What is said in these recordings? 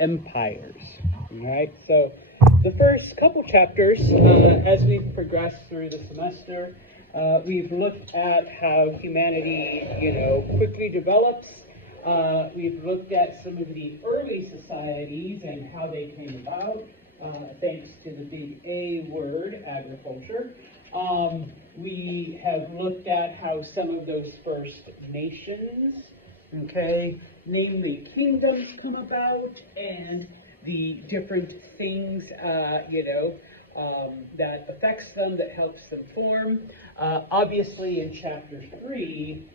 empires. All right, so the first couple chapters, as we've progressed through the semester, we've looked at how humanity, quickly develops. We've looked at some of the early societies and how they came about, thanks to the big A word, agriculture. We have looked at how some of those first nations, namely kingdoms, come about, and the different things, that affects them, that helps them form. Obviously, in chapter 3,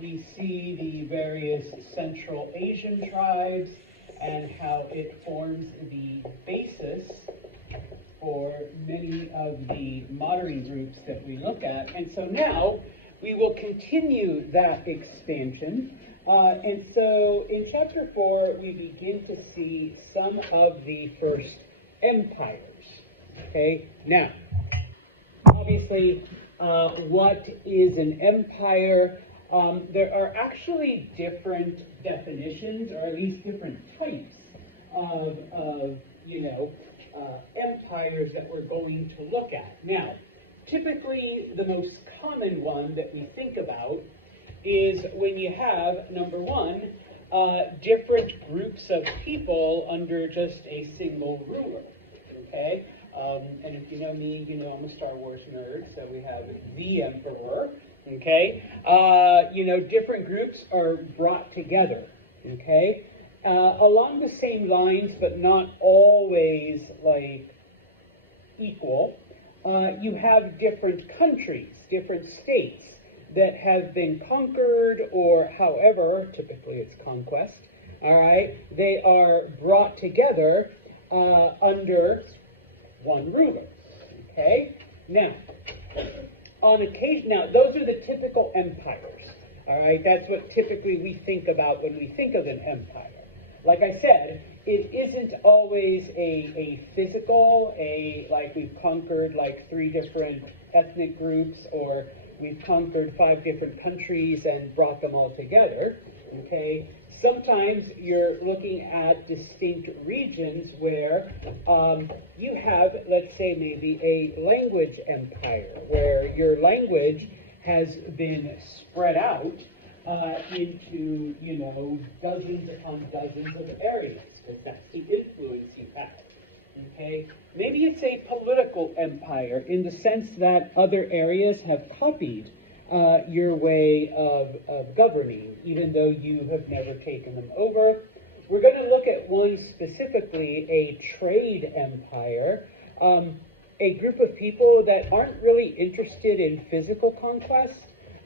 we see the various Central Asian tribes and how it forms the basis for many of the modern groups that we look at. And so now we will continue that expansion. And so in chapter 4, we begin to see some of the first empires. Okay, now, obviously, what is an empire? There are actually different definitions, or at least different types of empires that we're going to look at. Now, typically, the most common one that we think about is when you have, number one, different groups of people under just a single ruler, okay? And if you know me, you know I'm a Star Wars nerd, so we have the Emperor, okay? Different groups are brought together, okay? Along the same lines, but not always, equal. You have different countries, different states that have been conquered, or however, typically it's conquest, all right? They are brought together under one ruler, okay? Now, on occasion, those are the typical empires, all right? That's what typically we think about when we think of an empire. Like I said, it isn't always a physical, like we've conquered 3 different ethnic groups, or we've conquered 5 different countries and brought them all together, okay? Sometimes you're looking at distinct regions where you have, let's say, maybe a language empire, where your language has been spread out into, dozens upon dozens of areas, because that's the influence you have, okay? Maybe it's a political empire in the sense that other areas have copied your way of governing, even though you have never taken them over. We're going to look at one specifically, a trade empire, a group of people that aren't really interested in physical conquest,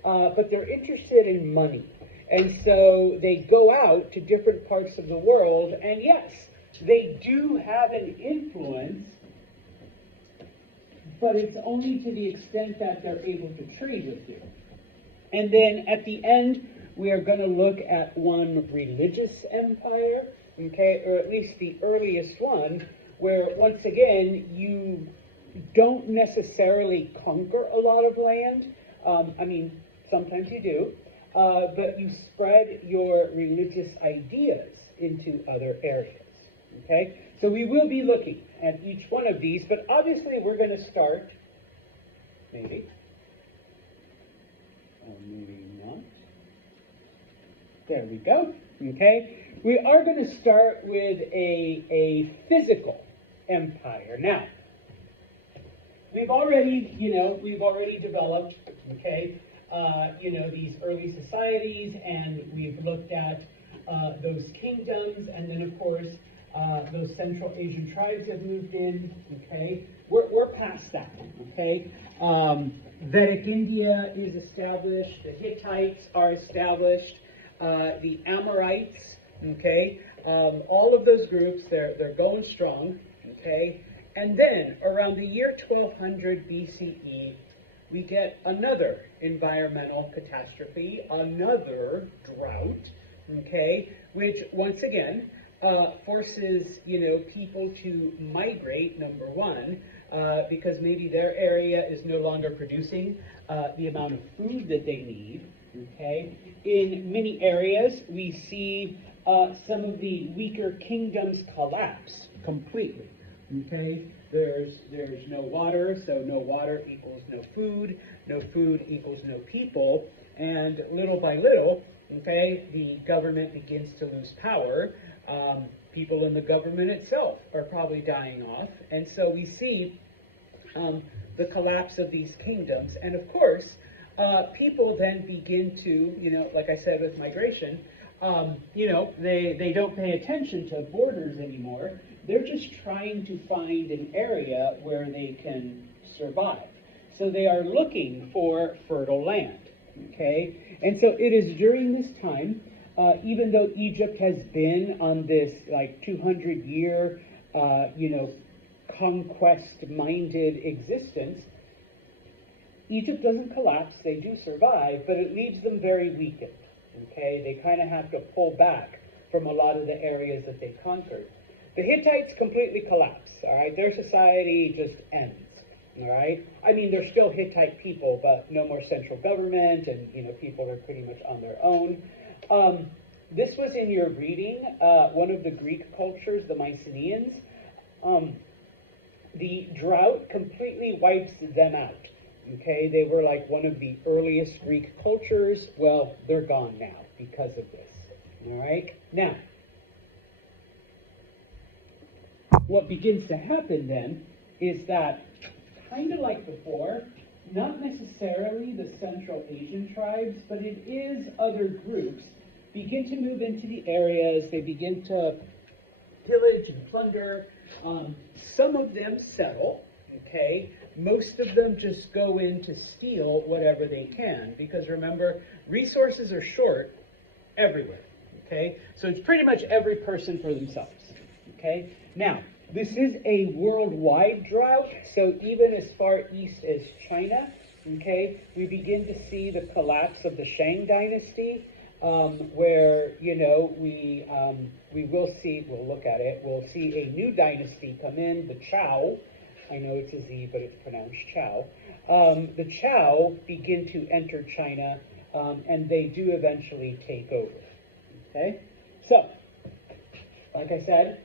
but they're interested in money. And so they go out to different parts of the world, and yes, they do have an influence, but it's only to the extent that they're able to trade with you. And then at the end, we are going to look at one religious empire, okay, or at least the earliest one, where once again, you don't necessarily conquer a lot of land. Sometimes you do, but you spread your religious ideas into other areas, okay? So we will be looking at each one of these, but obviously we're going to start, maybe not. There we go, okay? We are going to start with a physical empire. Now, we've already developed, okay, these early societies, and we've looked at those kingdoms, and then, of course, those Central Asian tribes have moved in, okay? We're past that, okay? Vedic India is established, the Hittites are established, the Amorites, okay? All of those groups, they're going strong, okay? And then, around the year 1200 BCE, we get another environmental catastrophe, another drought, okay, which once again forces people to migrate, number one, because maybe their area is no longer producing the amount of food that they need, okay. In many areas, we see some of the weaker kingdoms collapse completely. Okay, there's no water, so no water equals no food equals no people, and little by little, okay, the government begins to lose power. People in the government itself are probably dying off, and so we see the collapse of these kingdoms, and of course, people then begin to, like I said with migration, they don't pay attention to borders anymore. They're just trying to find an area where they can survive. So they are looking for fertile land, okay? And so it is during this time, even though Egypt has been on this like 200-year, conquest-minded existence, Egypt doesn't collapse, they do survive, but it leaves them very weakened, okay? They kind of have to pull back from a lot of the areas that they conquered. The Hittites completely collapse, all right? Their society just ends, all right? I mean, they're still Hittite people, but no more central government, and, people are pretty much on their own. This was in your reading, one of the Greek cultures, the Mycenaeans. The drought completely wipes them out. Okay, they were like one of the earliest Greek cultures. Well, they're gone now because of this. All right, now, what begins to happen then is that, kind of like before, not necessarily the Central Asian tribes, but it is other groups begin to move into the areas. They begin to pillage and plunder. Some of them settle, okay? Most of them just go in to steal whatever they can, because remember, resources are short everywhere, okay? So it's pretty much every person for themselves, okay? Now, this is a worldwide drought, so even as far east as China, okay, we begin to see the collapse of the Shang dynasty, where, we will see, we'll look at it, we'll see a new dynasty come in, the Chao. I know it's a Z, but it's pronounced Chao. The Chao begin to enter China, and they do eventually take over. Okay? So, like I said,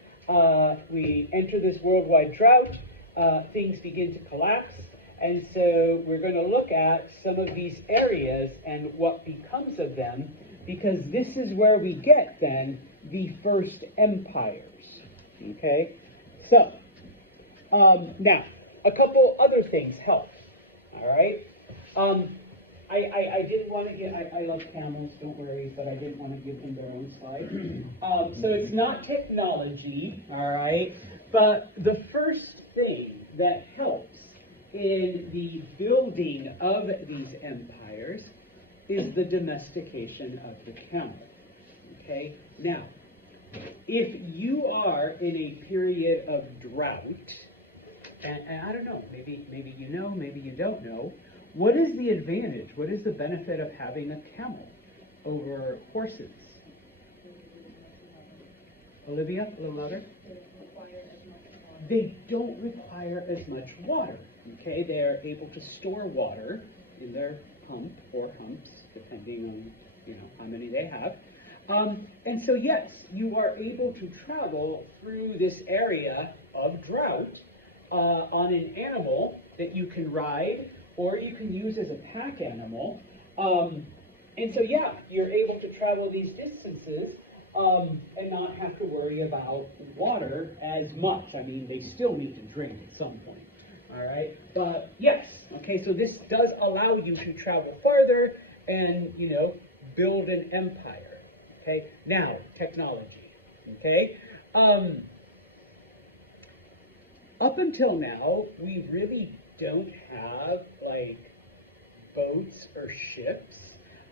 we enter this worldwide drought, things begin to collapse, and so we're going to look at some of these areas and what becomes of them, because this is where we get then the first empires. Okay? So, now, a couple other things help. All right? I didn't want to get, I love camels, don't worry, but I didn't want to give them their own slide. So it's not technology, all right? But the first thing that helps in the building of these empires is the domestication of the camel. Okay? Now, if you are in a period of drought, and I don't know, maybe you know, maybe you don't know, what is the advantage? What is the benefit of having a camel over horses? Olivia, a little louder. They don't require as much water. Okay, they are able to store water in their hump or humps, depending on how many they have. And so yes, you are able to travel through this area of drought on an animal that you can ride or you can use as a pack animal. And so yeah, you're able to travel these distances and not have to worry about water as much. I mean, they still need to drink at some point. All right, but yes, okay, so this does allow you to travel farther and, build an empire. Okay, now, technology. Okay, up until now, we really don't have, like, boats or ships.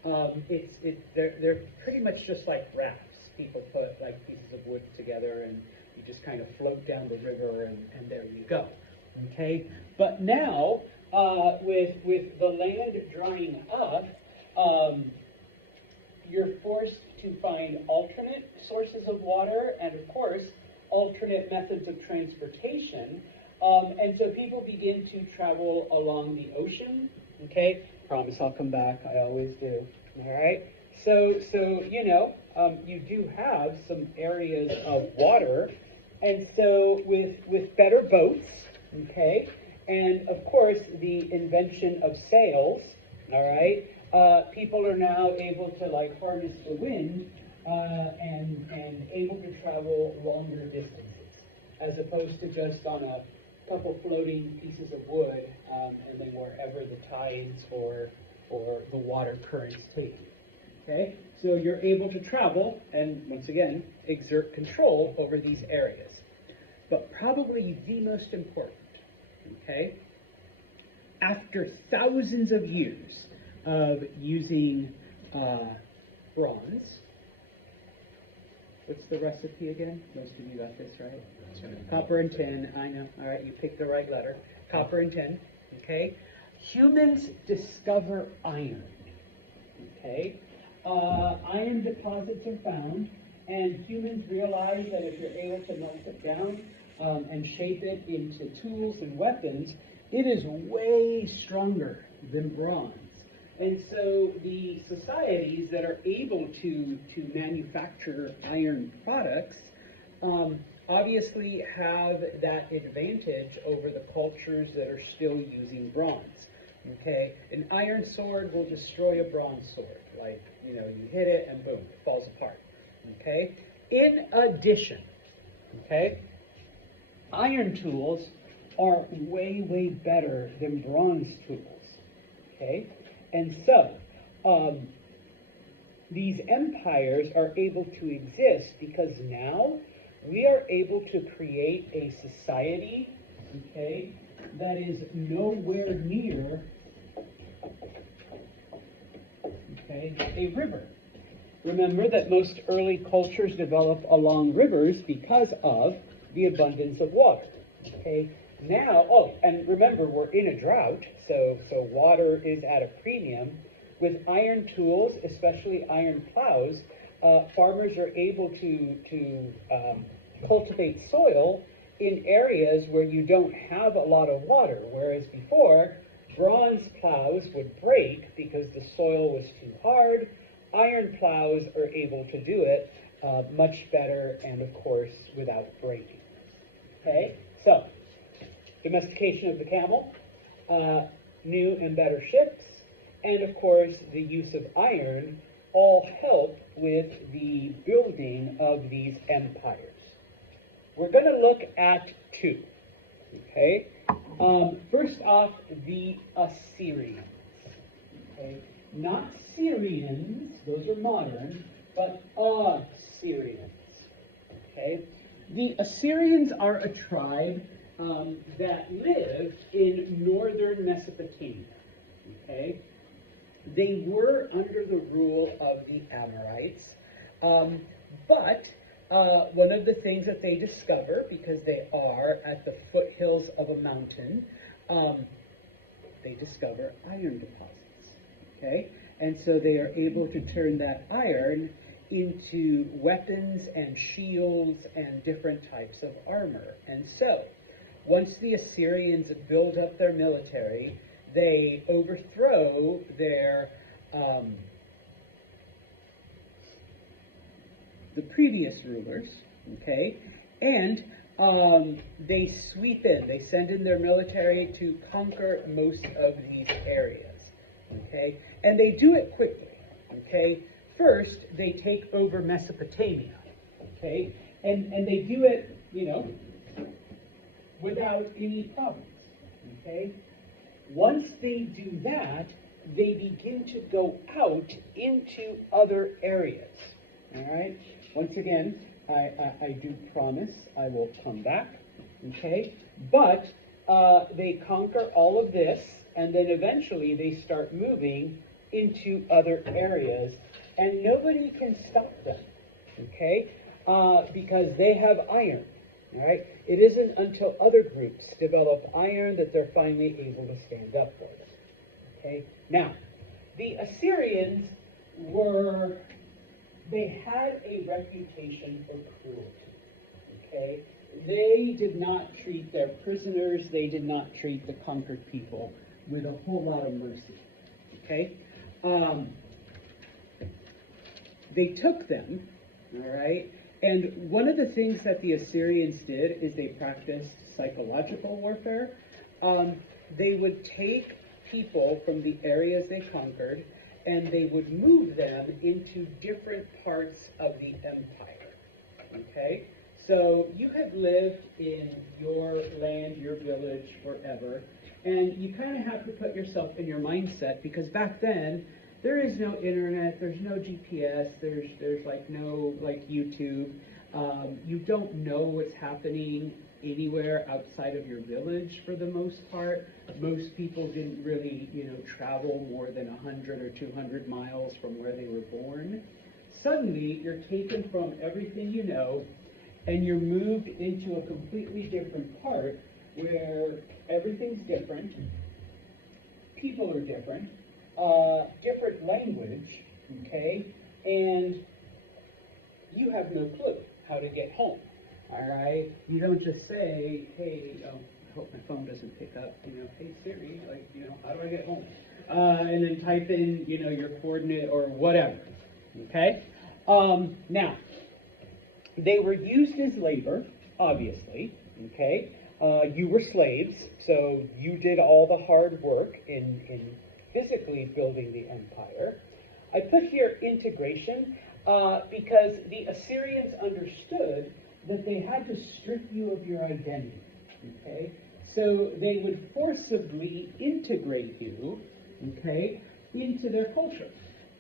They're pretty much just like rafts. People put, like, pieces of wood together and you just kind of float down the river and there you go. Okay, but now with the land drying up, you're forced to find alternate sources of water and, of course, alternate methods of transportation. And so people begin to travel along the ocean. Okay, promise I'll come back. I always do. All right. So you do have some areas of water, and so with better boats, okay, and of course the invention of sails, all right, people are now able to like harness the wind and able to travel longer distances, as opposed to just on a couple floating pieces of wood, and then wherever the tides or the water currents take you. Okay, so you're able to travel and once again exert control over these areas. But probably the most important, okay, after thousands of years of using bronze, what's the recipe again? Most of you got this right. Copper and tin, I know. All right, you picked the right letter. Copper and tin, okay? Humans discover iron, okay? Iron deposits are found, and humans realize that if you're able to melt it down and shape it into tools and weapons, it is way stronger than bronze. And so the societies that are able to manufacture iron products obviously have that advantage over the cultures that are still using bronze. Okay, an iron sword will destroy a bronze sword. Like, you know, you hit it and boom, it falls apart. Okay, in addition, okay, iron tools are way, way better than bronze tools. Okay, and so these empires are able to exist because now we are able to create a society, okay, that is nowhere near, okay, a river. Remember that most early cultures develop along rivers because of the abundance of water. Okay, now, oh, and remember we're in a drought, so water is at a premium. With iron tools, especially iron plows, farmers are able to cultivate soil in areas where you don't have a lot of water, whereas before, bronze plows would break because the soil was too hard. Iron plows are able to do it much better and, of course, without breaking. Okay, so domestication of the camel, new and better ships, and, of course, the use of iron all help with the building of these empires. We're going to look at two, okay? First off, the Assyrians, okay? Not Syrians, those are modern, but Assyrians, okay? The Assyrians are a tribe that lived in northern Mesopotamia, okay? They were under the rule of the Amorites, but one of the things that they discover, because they are at the foothills of a mountain, they discover iron deposits, okay? And so they are able to turn that iron into weapons and shields and different types of armor. And so, once the Assyrians build up their military, they overthrow their the previous rulers, okay, and they sweep in. They send in their military to conquer most of these areas, okay, and they do it quickly, okay. First, they take over Mesopotamia, okay, and they do it, you know, without any problems, okay. Once they do that, they begin to go out into other areas. All right? Once again, I do promise I will come back. Okay? But they conquer all of this, and then eventually they start moving into other areas, and nobody can stop them. Okay? Because they have iron. All right? It isn't until other groups develop iron that they're finally able to stand up for them. Okay? Now, the Assyrians they had a reputation for cruelty. Okay? They did not treat their prisoners, they did not treat the conquered people with a whole lot of mercy. Okay? they took them, all right, and one of the things that the Assyrians did is they practiced psychological warfare. They would take people from the areas they conquered and they would move them into different parts of the empire. Okay? So you have lived in your land, your village, forever, and you kind of have to put yourself in your mindset, because back then there is no internet, there's no GPS, there's like no like YouTube. You don't know what's happening anywhere outside of your village for the most part. Most people didn't really, travel more than 100 or 200 miles from where they were born. Suddenly, you're taken from everything you know, and you're moved into a completely different part where everything's different, people are different, different language, okay, and you have no clue how to get home. All right, you don't just say, hey, I hope my phone doesn't pick up, hey Siri, how do I get home? And then type in, your coordinate or whatever, okay? Now, they were used as labor, obviously, okay? You were slaves, so you did all the hard work in physically building the empire. I put here integration because the Assyrians understood that they had to strip you of your identity, okay? So they would forcibly integrate you, okay, into their culture,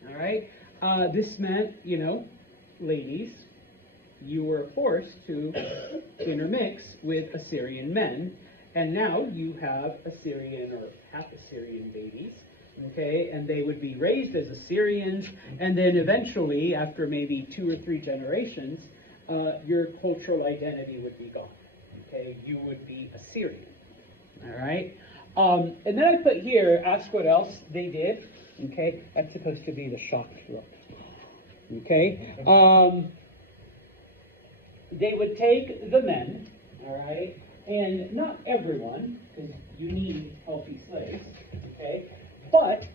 all right? This meant, ladies, you were forced to intermix with Assyrian men, and now you have Assyrian or half Assyrian babies, okay, and they would be raised as Assyrians, and then eventually, after maybe 2 or 3 generations, your cultural identity would be gone, okay? You would be Assyrian, all right? And then I put here, ask what else they did, okay? That's supposed to be the shocked look, okay? They would take the men, all right, and not everyone, because you need healthy slaves, okay, but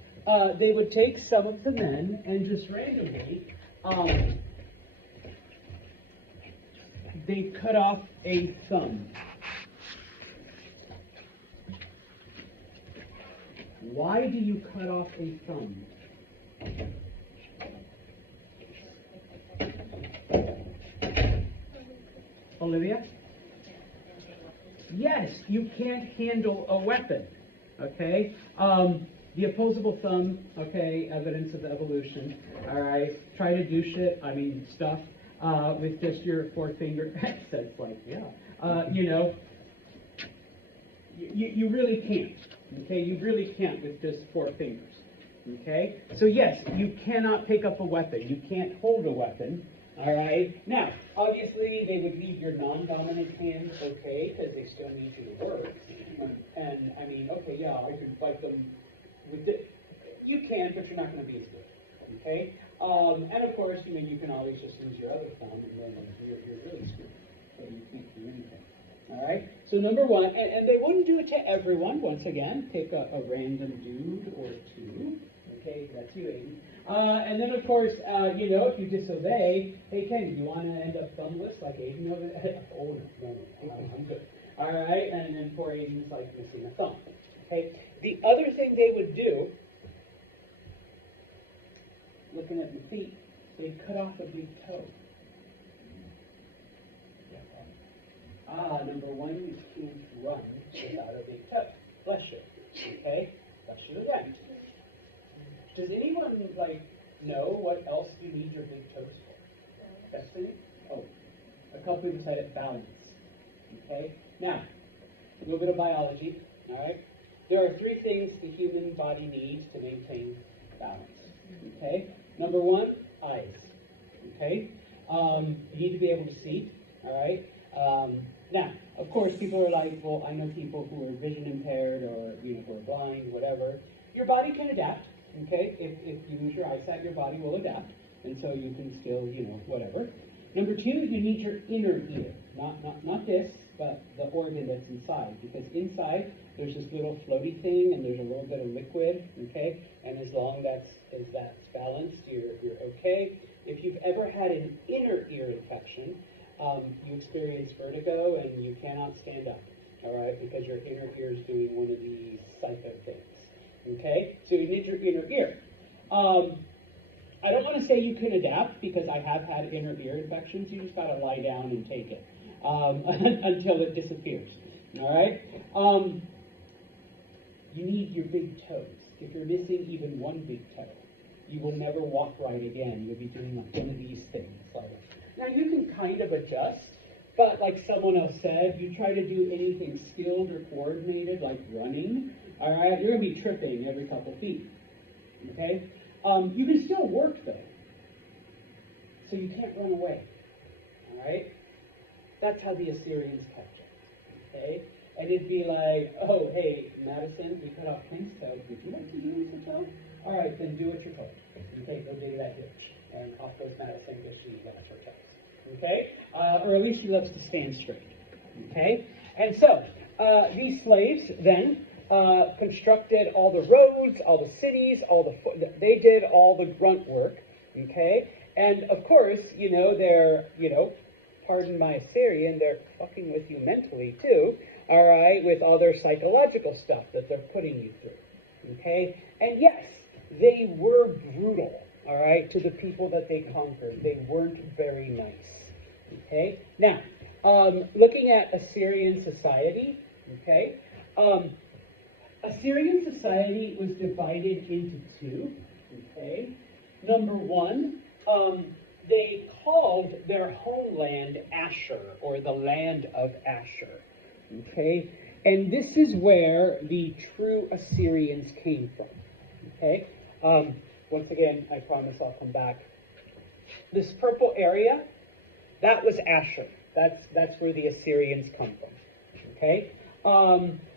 they would take some of the men and just randomly, they cut off a thumb. Why do you cut off a thumb? Olivia? Yes, you can't handle a weapon, okay? The opposable thumb, okay, evidence of evolution, all right? Try to do stuff with just your forefinger. So it's like, yeah, you really can't, okay? You really can't with just 4 fingers, okay? So yes, you cannot pick up a weapon. You can't hold a weapon. All right. Now, obviously, they would leave your non-dominant hand okay, because they still need you to work. And okay, yeah, I can fight them with it. You can, but you're not going to be as good. Okay. And of course, you can always just use your other thumb, and then you're really screwed. So you can't do anything. All right. So number 1, and they wouldn't do it to everyone. Once again, pick a random dude or 2. Okay, that's you, Aiden. And then, of course, if you disobey, hey, Ken, do you want to end up thumbless like Aiden over there? Oh, no, I'm good. All right, and then poor Aiden's like missing a thumb. Okay, the other thing they would do, looking at the feet, they'd cut off a big toe. Number 1, you can't run without a big toe. Bless you. Okay, bless you again. Does anyone, know what else you need your big toes for? Destiny? Oh, a couple people said it, balance. Okay? Now, a little bit of biology, all right? There are 3 things the human body needs to maintain balance. Okay? Number 1, eyes. Okay? You need to be able to see, all right? Now, of course, people are like, well, I know people who are vision impaired or, who are blind, whatever. Your body can adapt. Okay, if you lose your eyesight, your body will adapt, and so you can still, whatever. Number 2, you need your inner ear, not this, but the organ that's inside, because inside there's this little floaty thing, and there's a little bit of liquid. Okay, and as long as that's balanced, you're okay. if you've ever had an inner ear infection, you experience vertigo and you cannot stand up, all right, because your inner ear is doing one of these psycho things, okay? So you need your inner ear. I don't want to say you can adapt because I have had inner ear infections. You just got to lie down and take it until it disappears, all right? You need your big toes. If you're missing even one big toe, you will never walk right again. You'll be doing like one of these things. Now you can kind of adjust, but like someone else said, you try to do anything skilled or coordinated, like running, all right, you're gonna be tripping every couple feet, okay? You can still work though, so you can't run away, all right? That's how the Assyrians kept it, okay? And it'd be like, oh, hey, Madison, we cut off King's toe. Would you like to do as a toe? All right, then do what you're told. Okay, go dig that ditch. And off goes Madison, because she got her toe. Okay? Or at least she loves to stand straight. Okay? And so, these slaves then constructed all the roads, all the cities, they did all the grunt work. Okay? And of course, they're, pardon my Assyrian, they're fucking with you mentally too. All right, with all their psychological stuff that they're putting you through, okay? And yes, they were brutal, all right, to the people that they conquered. They weren't very nice, okay? Now, looking at Assyrian society, okay? Assyrian society was divided into two, okay? Number one, they called their homeland Ashur, or the land of Ashur. Okay, and this is where the true Assyrians came from. Okay, once again, I promise I'll come back. This purple area, that was Ashur. That's where the Assyrians come from. Okay,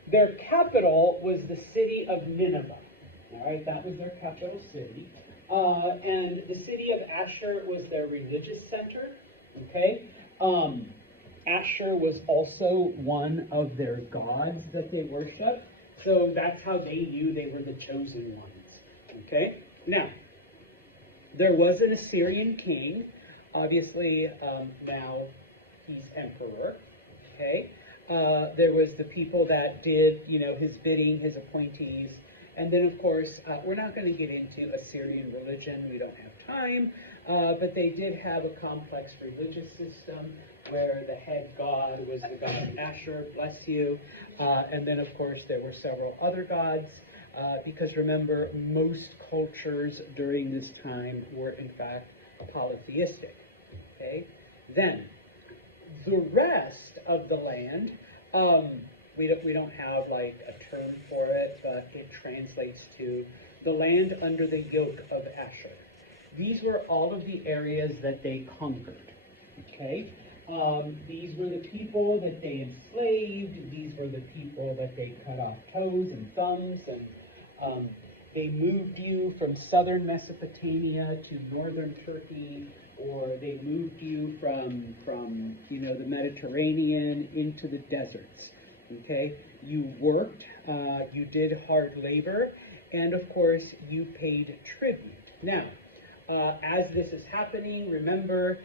their capital was the city of Nineveh. All right, that was their capital city, and the city of Ashur was their religious center. Okay. Ashur was also one of their gods that they worshiped, so that's how they knew they were the chosen ones. Okay? Now, there was an Assyrian king. Obviously, now he's emperor. Okay? There was the people that did, his bidding, his appointees. And then, of course, we're not going to get into Assyrian religion. We don't have time. But they did have a complex religious system where the head god was the god Ashur, bless you. And then, of course, there were several other gods, because remember, most cultures during this time were, in fact, polytheistic. Okay? Then, the rest of the land, we don't have, like, a term for it, but it translates to the land under the yoke of Ashur. These were all of the areas that they conquered, okay? These were the people that they enslaved. These were the people that they cut off toes and thumbs, and they moved you from southern Mesopotamia to northern Turkey, or they moved you from the Mediterranean into the deserts, okay? You worked, you did hard labor, and of course, you paid tribute. Now, as this is happening, remember,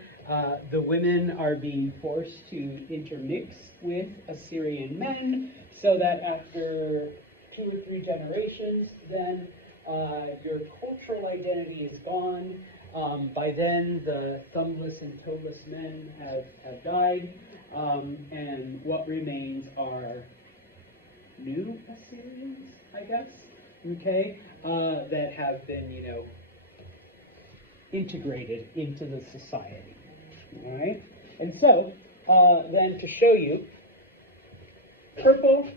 the women are being forced to intermix with Assyrian men, so that after 2 or 3 generations, then your cultural identity is gone. By then, the thumbless and toeless men have died, and what remains are new Assyrians, I guess, okay, that have been, integrated into the society. All right? And so, then to show you, purple,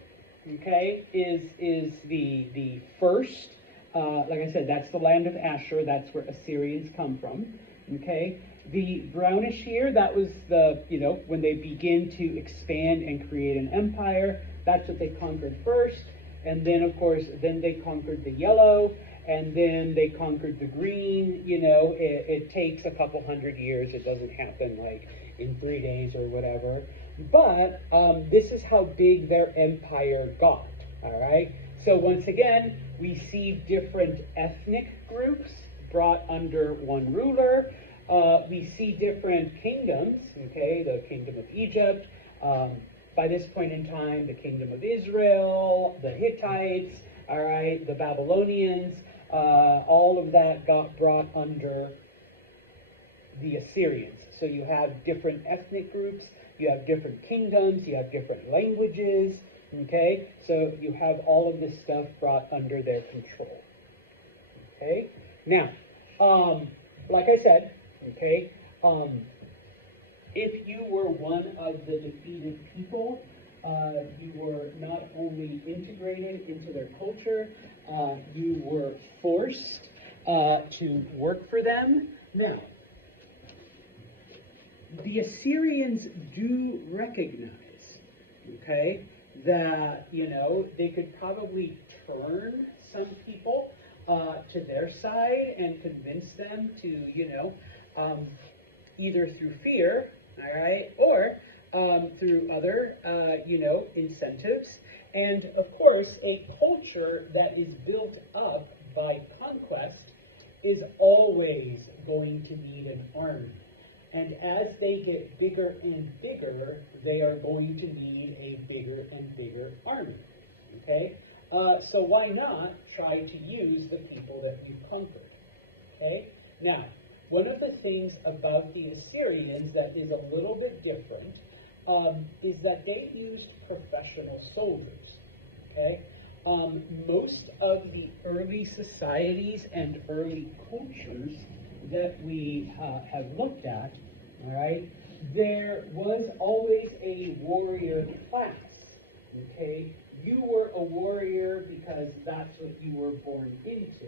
okay, is the first, like I said, that's the land of Ashur, that's where Assyrians come from, okay? The brownish here, that was the, when they begin to expand and create an empire, that's what they conquered first, and then, of course, then they conquered the yellow, and then they conquered the green. It takes a couple hundred years. It doesn't happen like in 3 days or whatever. But this is how big their empire got, all right? So once again, we see different ethnic groups brought under one ruler. We see different kingdoms, okay, the kingdom of Egypt, by this point in time, the kingdom of Israel, the Hittites, all right, the Babylonians, all of that got brought under the Assyrians. So you have different ethnic groups, you have different kingdoms, you have different languages, okay? So you have all of this stuff brought under their control, okay? Now, like I said, okay, if you were one of the defeated people, you were not only integrated into their culture, you were forced to work for them. Now, the Assyrians do recognize, okay, that, they could probably turn some people to their side and convince them to, either through fear, all right, or through other, incentives. And of course, a culture that is built up by conquest is always going to need an army. And as they get bigger and bigger, they are going to need a bigger and bigger army, okay? So why not try to use the people that you've conquered, okay? Now, one of the things about the Assyrians that is a little bit different is that they used professional soldiers, okay? Most of the early societies and early cultures that we have looked at, all right, there was always a warrior class, okay? You were a warrior because that's what you were born into,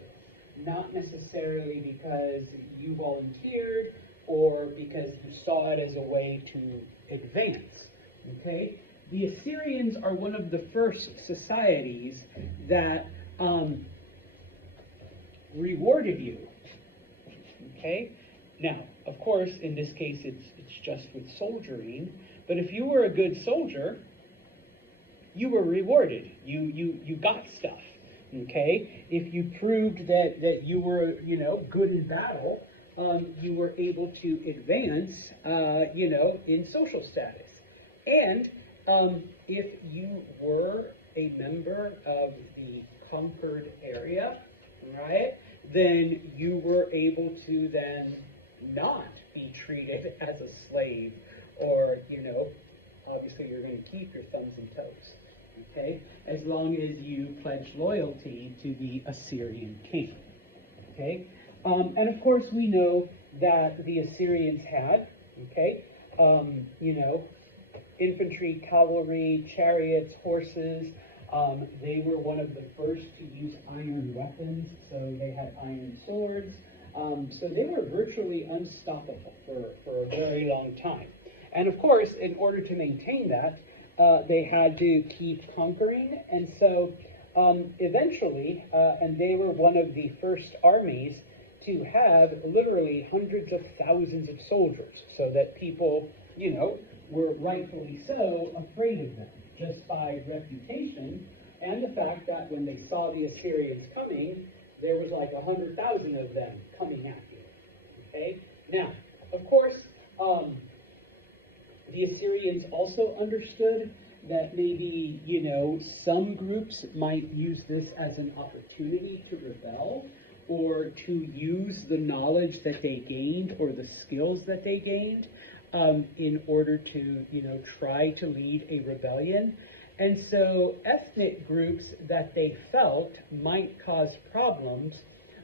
not necessarily because you volunteered or because you saw it as a way to advance, okay? The Assyrians are one of the first societies that rewarded you, okay? Now, of course, in this case, it's just with soldiering, but if you were a good soldier, you were rewarded. You got stuff, okay? If you proved that you were, good in battle, you were able to advance, in social status. And if you were a member of the conquered area, right, then you were able to then not be treated as a slave, or, obviously you're going to keep your thumbs and toes, okay, as long as you pledge loyalty to the Assyrian king, okay? And of course we know that the Assyrians had, okay, infantry, cavalry, chariots, horses. They were one of the first to use iron weapons, so they had iron swords. So they were virtually unstoppable for a very long time. And of course, in order to maintain that, they had to keep conquering. And so eventually, and they were one of the first armies to have literally hundreds of thousands of soldiers, so that people, were rightfully so afraid of them, just by reputation, and the fact that when they saw the Assyrians coming, there was like 100,000 of them coming at you, okay? Now, of course, the Assyrians also understood that maybe, some groups might use this as an opportunity to rebel, or to use the knowledge that they gained or the skills that they gained in order to, try to lead a rebellion. And so ethnic groups that they felt might cause problems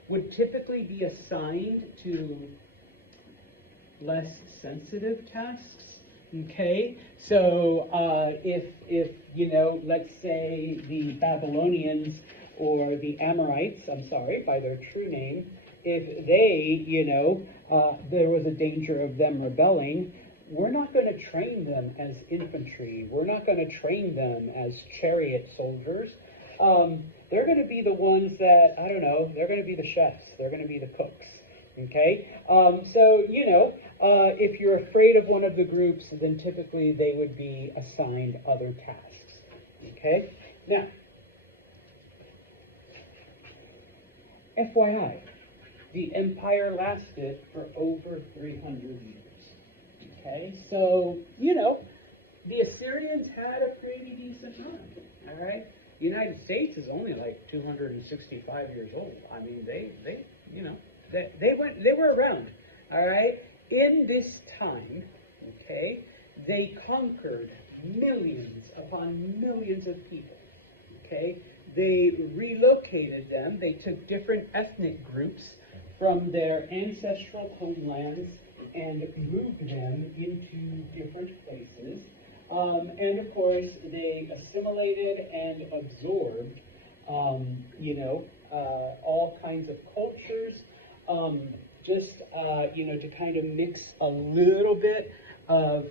would typically be assigned to less sensitive tasks, okay? So if let's say the Babylonians or the Amorites, I'm sorry, by their true name, if they, there was a danger of them rebelling, we're not going to train them as infantry. We're not going to train them as chariot soldiers. They're going to be the ones that, they're going to be the chefs. They're going to be the cooks, okay? So, if you're afraid of one of the groups, then typically they would be assigned other tasks, okay? Now, FYI, the empire lasted for over 300 years. Okay, so, the Assyrians had a pretty decent run, all right? The United States is only like 265 years old. I mean, they were around, all right? In this time, okay, they conquered millions upon millions of people, okay? They relocated them. They took different ethnic groups from their ancestral homelands and moved them into different places. And of course, they assimilated and absorbed, all kinds of cultures, to kind of mix a little bit of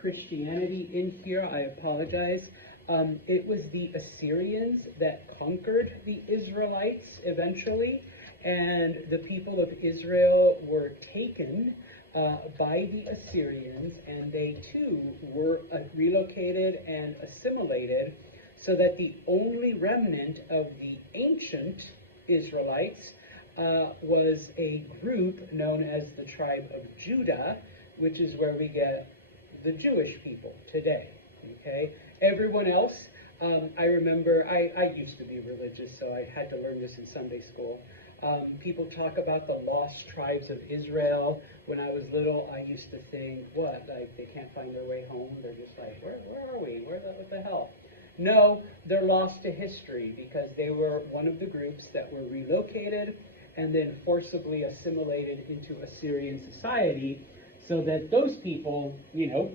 Christianity in here. I apologize. It was the Assyrians that conquered the Israelites eventually, and the people of Israel were taken by the Assyrians, and they too were relocated and assimilated, so that the only remnant of the ancient Israelites was a group known as the tribe of Judah, which is where we get the Jewish people today. Okay, everyone else, I remember, I used to be religious, so I had to learn this in Sunday school. People talk about the lost tribes of Israel. When I was little, I used to think, what, like they can't find their way home? They're just like, where are we? What the hell? No, they're lost to history because they were one of the groups that were relocated and then forcibly assimilated into Assyrian society, so that those people,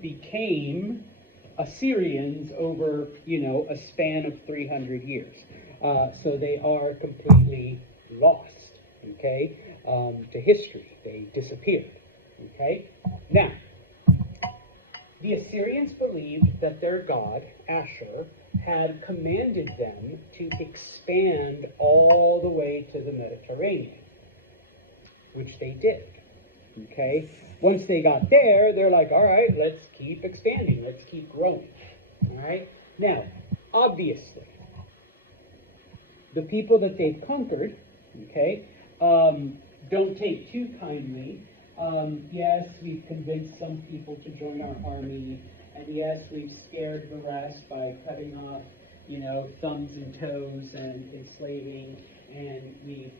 became Assyrians over, a span of 300 years. So they are completely lost, okay, to history. They disappeared, okay? Now, the Assyrians believed that their god, Ashur, had commanded them to expand all the way to the Mediterranean, which they did, okay? Once they got there, they're like, all right, let's keep expanding, let's keep growing, all right? Now, obviously, the people that they've conquered, okay, don't take too kindly. Yes, we've convinced some people to join our army, and yes, we've scared the rest by cutting off, thumbs and toes and enslaving, and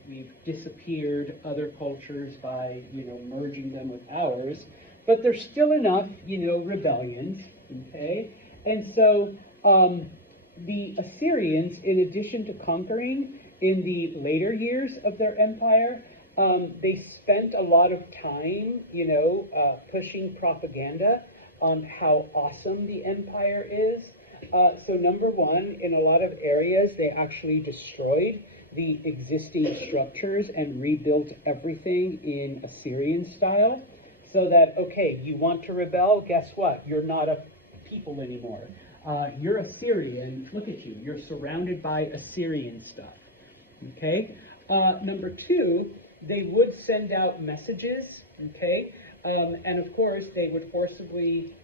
we've disappeared other cultures by, merging them with ours. But there's still enough, rebellions, okay? And so the Assyrians, in addition to conquering in the later years of their empire, they spent a lot of time, pushing propaganda on how awesome the empire is. So number one, in a lot of areas, they actually destroyed the existing structures and rebuilt everything in Assyrian style. So that, okay, you want to rebel? Guess what? You're not a people anymore. You're Assyrian. Look at you. You're surrounded by Assyrian stuff. Okay? Number two, they would send out messages, okay? And of course, they would forcibly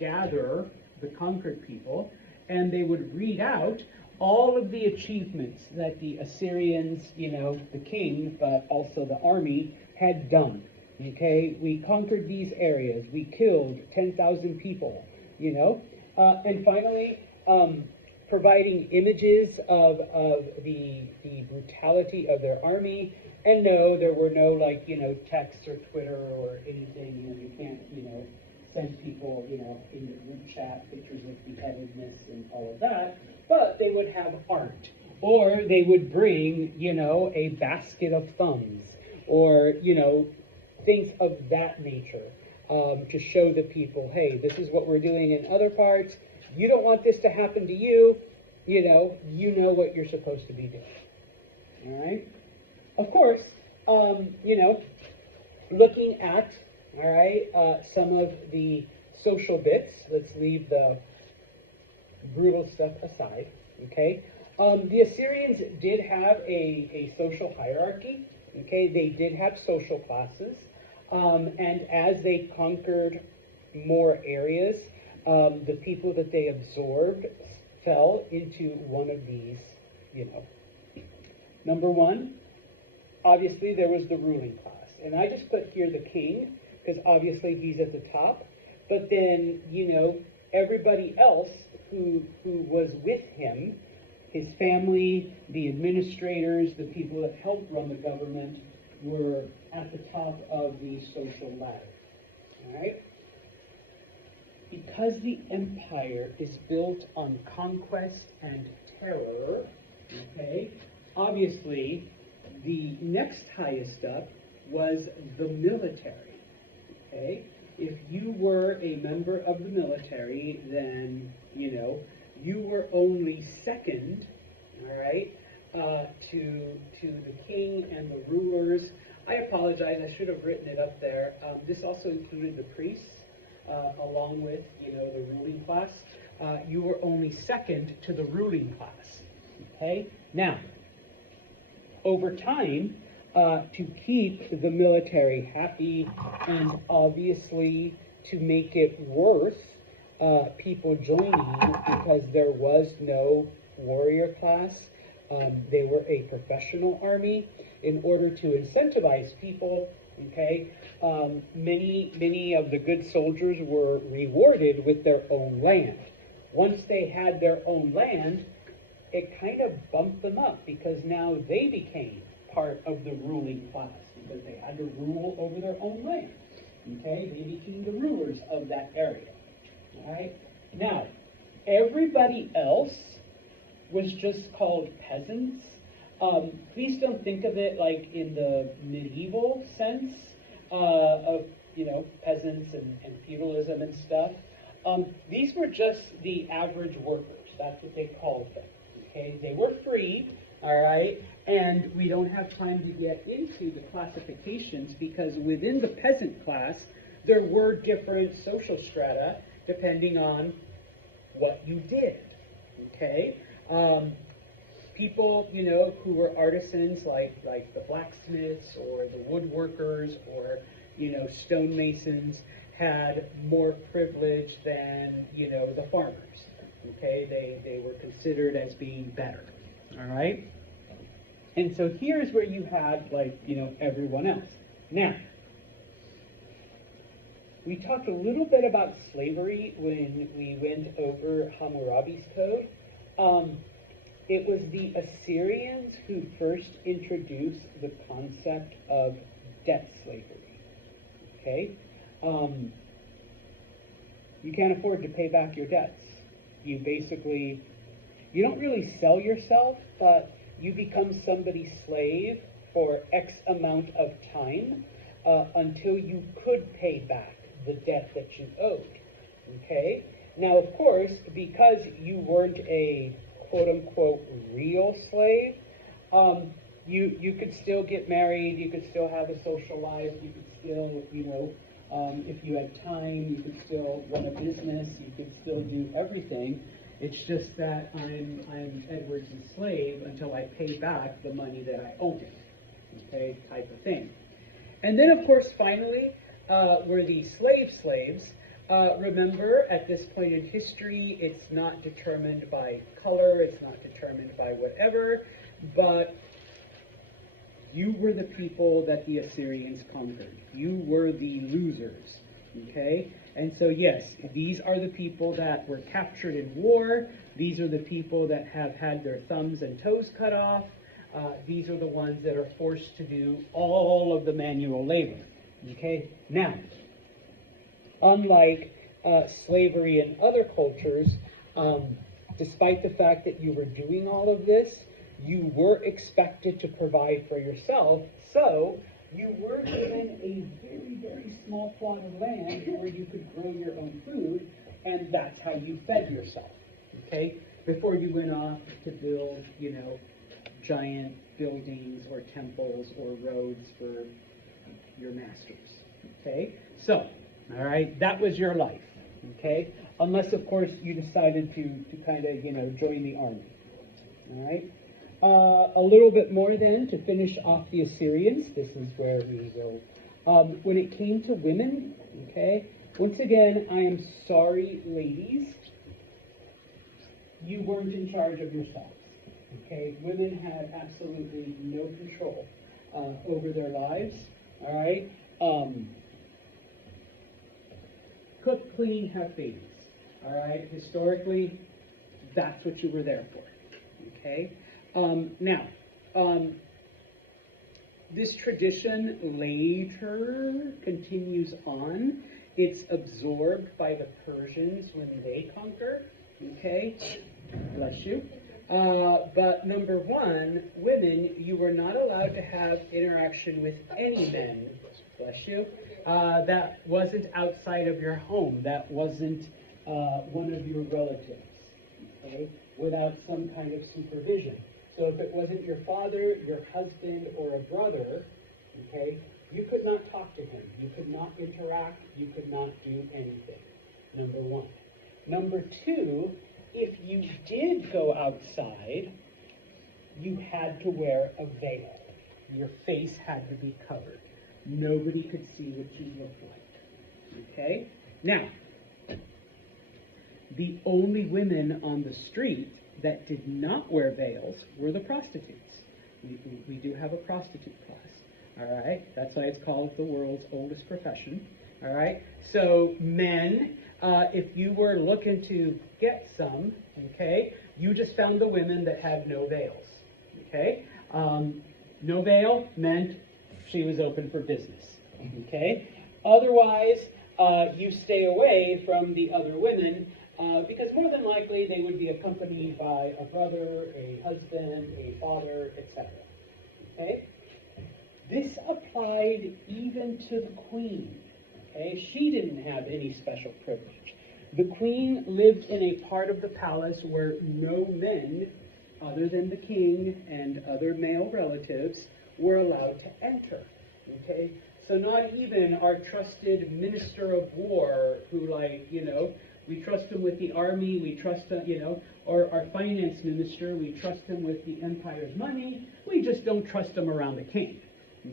gather the conquered people, and they would read out all of the achievements that the Assyrians, the king, but also the army, had done. Okay? We conquered these areas. We killed 10,000 people, and finally, providing images of the brutality of their army. And no, there were no texts or Twitter or anything. You can't, send people, in the group chat pictures of beheadedness and all of that. But they would have art, or they would bring, a basket of thumbs, or things of that nature, to show the people, hey, this is what we're doing in other parts. You don't want this to happen to you. You know what you're supposed to be doing. All right. Of course, looking at, some of the social bits, let's leave the brutal stuff aside, okay? The Assyrians did have a social hierarchy, okay? They did have social classes, and as they conquered more areas, the people that they absorbed fell into one of these, Number one, obviously there was the ruling class. And I just put here the king, because obviously he's at the top. But then, everybody else who was with him, his family, the administrators, the people that helped run the government, were at the top of the social ladder. All right? Because the empire is built on conquest and terror, okay, obviously the next highest up was the military, okay? If you were a member of the military, then, you were only second, all right, to the king and the rulers. I apologize, I should have written it up there. This also included the priests, along with, the ruling class. You were only second to the ruling class, okay? Now, over time, to keep the military happy and obviously to make it worth people joining, because there was no warrior class. They were a professional army. In order to incentivize people, okay, many of the good soldiers were rewarded with their own land. Once they had their own land, it kind of bumped them up, because now they became part of the ruling class, because they had to rule over their own land. Okay, they became the rulers of that area. All right. Now, everybody else was just called peasants. Please don't think of it like in the medieval sense of peasants and feudalism and stuff. These were just the average workers. That's what they called them. Okay, they were free. All right, and we don't have time to get into the classifications, because within the peasant class, there were different social strata depending on what you did, okay? People, who were artisans like the blacksmiths or the woodworkers or, stonemasons had more privilege than, the farmers, okay? They were considered as being better, all right? And so here's where you have, everyone else. Now, we talked a little bit about slavery when we went over Hammurabi's code. It was the Assyrians who first introduced the concept of debt slavery, okay? You can't afford to pay back your debts. You don't really sell yourself, but you become somebody's slave for X amount of time until you could pay back the debt that you owed, okay? Now, of course, because you weren't a quote-unquote real slave, you could still get married, you could still have a social life, you could still, if you had time, you could still run a business, you could still do everything. It's just that I'm Edward's slave until I pay back the money that I owe him, okay, type of thing. And then, of course, finally, were the slaves. Remember, at this point in history, it's not determined by color, it's not determined by whatever, but you were the people that the Assyrians conquered. You were the losers, okay? And so, yes, these are the people that were captured in war. These are the people that have had their thumbs and toes cut off. These are the ones that are forced to do all of the manual labor, okay? Now, unlike slavery in other cultures, despite the fact that you were doing all of this, you were expected to provide for yourself, so you were given a very, very small plot of land where you could grow your own food, and that's how you fed yourself, okay? Before you went off to build, giant buildings or temples or roads for your masters, okay? So, all right, that was your life, okay? Unless, of course, you decided to kind of, join the army, all right? A little bit more then to finish off the Assyrians. This is where we go. When it came to women, okay, once again, I am sorry, ladies, you weren't in charge of yourself, okay? Women had absolutely no control. over their lives. All right. Cook, clean, have babies. All right. Historically, that's what you were there for. Okay. Now, this tradition later continues on. It's absorbed by the Persians when they conquer. Okay. Bless you. But number one, women, you were not allowed to have interaction with any men, bless you, that wasn't outside of your home, that wasn't one of your relatives, okay, without some kind of supervision. So if it wasn't your father, your husband, or a brother, okay, you could not talk to him, you could not interact, you could not do anything, number one. Number two, if you did go outside, you had to wear a veil. Your face had to be covered. Nobody could see what you looked like. Okay? Now, the only women on the street that did not wear veils were the prostitutes. We do have a prostitute class. All right? That's why it's called the world's oldest profession. All right? So, men, if you were looking to get some, okay, you just found the women that had no veils, okay? No veil meant she was open for business, okay? Otherwise, you stay away from the other women because more than likely they would be accompanied by a brother, a husband, a father, etc., okay? This applied even to the queen. Okay, she didn't have any special privilege. The queen lived in a part of the palace where no men, other than the king and other male relatives, were allowed to enter. Okay, so not even our trusted minister of war, who, like, you know, we trust him with the army, we trust him, you know, or our finance minister, we trust him with the empire's money, we just don't trust him around the king.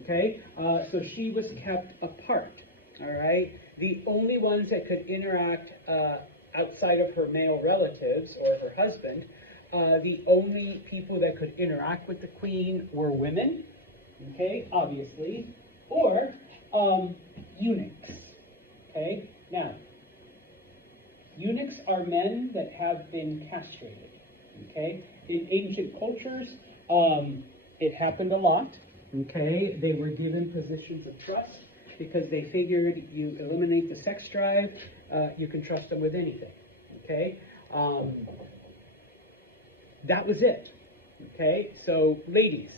Okay, so she was kept apart. All right. The only ones that could interact outside of her male relatives or her husband, the only people that could interact with the queen were women, okay, obviously, or eunuchs. Okay. Now, eunuchs are men that have been castrated. Okay. In ancient cultures, it happened a lot. Okay. They were given positions of trust, because they figured you eliminate the sex drive, you can trust them with anything, okay? That was it, okay? So, ladies,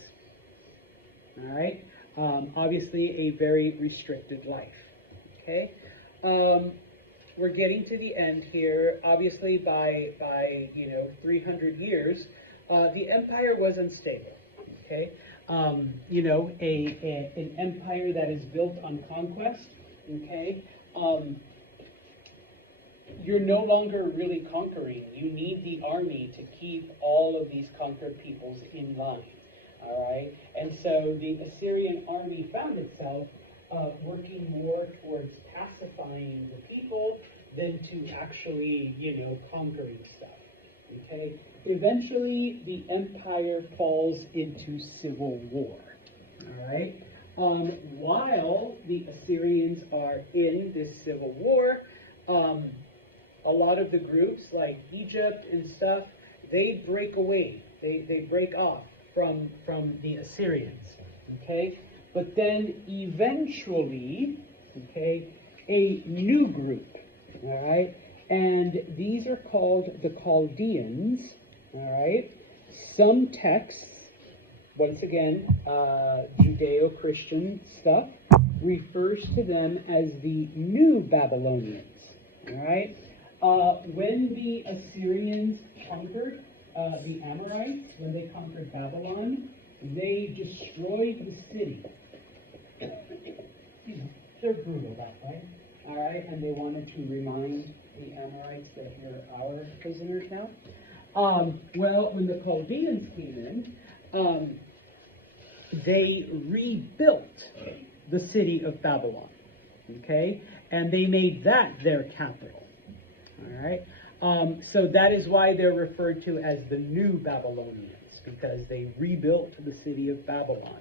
all right? Obviously, a very restricted life, okay? We're getting to the end here. Obviously, by 300 years, the empire was unstable, okay? An empire that is built on conquest, okay? You're no longer really conquering. You need the army to keep all of these conquered peoples in line, all right? And so the Assyrian army found itself working more towards pacifying the people than to actually, conquering stuff, okay? Eventually, the empire falls into civil war, all right? While the Assyrians are in this civil war, a lot of the groups like Egypt and stuff, they break away, they break off from the Assyrians, okay? But then eventually, okay, a new group, all right? And these are called the Chaldeans, all right? Some texts, once again, Judeo-Christian stuff, refers to them as the New Babylonians, all right? When the Assyrians conquered the Amorites, when they conquered Babylon, they destroyed the city. They're brutal that way, all right? And they wanted to remind the Amorites that you're our prisoners now. Well, when the Chaldeans came in, they rebuilt the city of Babylon, okay? And they made that their capital, all right? So that is why they're referred to as the New Babylonians, because they rebuilt the city of Babylon.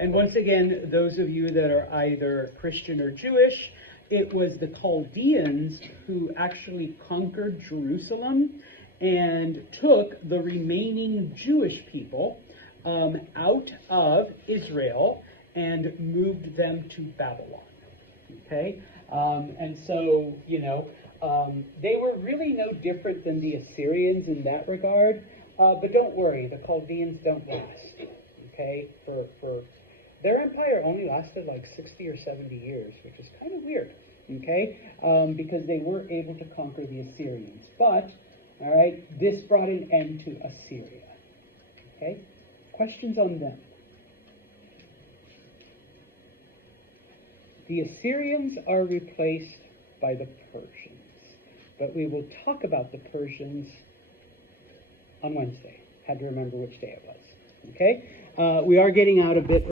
And once again, those of you that are either Christian or Jewish, it was the Chaldeans who actually conquered Jerusalem and took the remaining Jewish people out of Israel and moved them to Babylon. Okay? And so, they were really no different than the Assyrians in that regard. But don't worry, the Chaldeans don't last. Okay? For their empire only lasted like 60 or 70 years, which is kind of weird. Okay? Because they were able to conquer the Assyrians. But, all right, this brought an end to Assyria. Okay? Questions on them? The Assyrians are replaced by the Persians. But we will talk about the Persians on Wednesday. Had to remember which day it was. Okay? We are getting out a bit